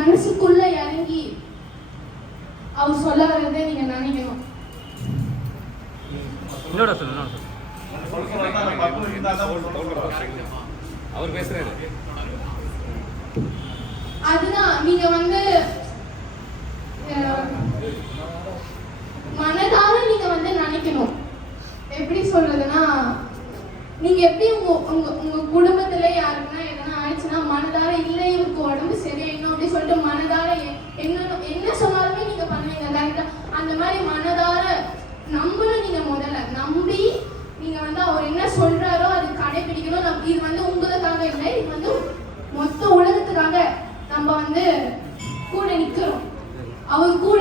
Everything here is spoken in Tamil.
மனசுக்குள்ள இறங்கி அவர் சொல்ல வர்றதை நீங்க நினைக்கணும். அவர் பேசுறாரு. அதுதான் நீங்க மனதார நீங்க நினைக்கணும். எப்படி சொல்றதுன்னா, நீங்க எப்படி உங்க குடும்பத்துல யாருக்குன்னா எதனா ஆயிடுச்சுன்னா மனதார இல்லை இவருக்கு உடம்பு சரியாயிடும் அப்படின்னு சொல்லிட்டு மனதார என்ன சொன்னாலுமே நீங்க பண்ணுவீங்க கரெக்டா. அந்த மாதிரி மனதார நம்பணும். நீங்க முதல்ல நம்பி நீங்க அவர் என்ன சொல்றாரோ அது கடைபிடிக்கணும். இது உங்களுக்காக இல்லை, இது மொத்த உலகத்துக்காக நம்ம கூட நிக்கிறோம். அவர் கூட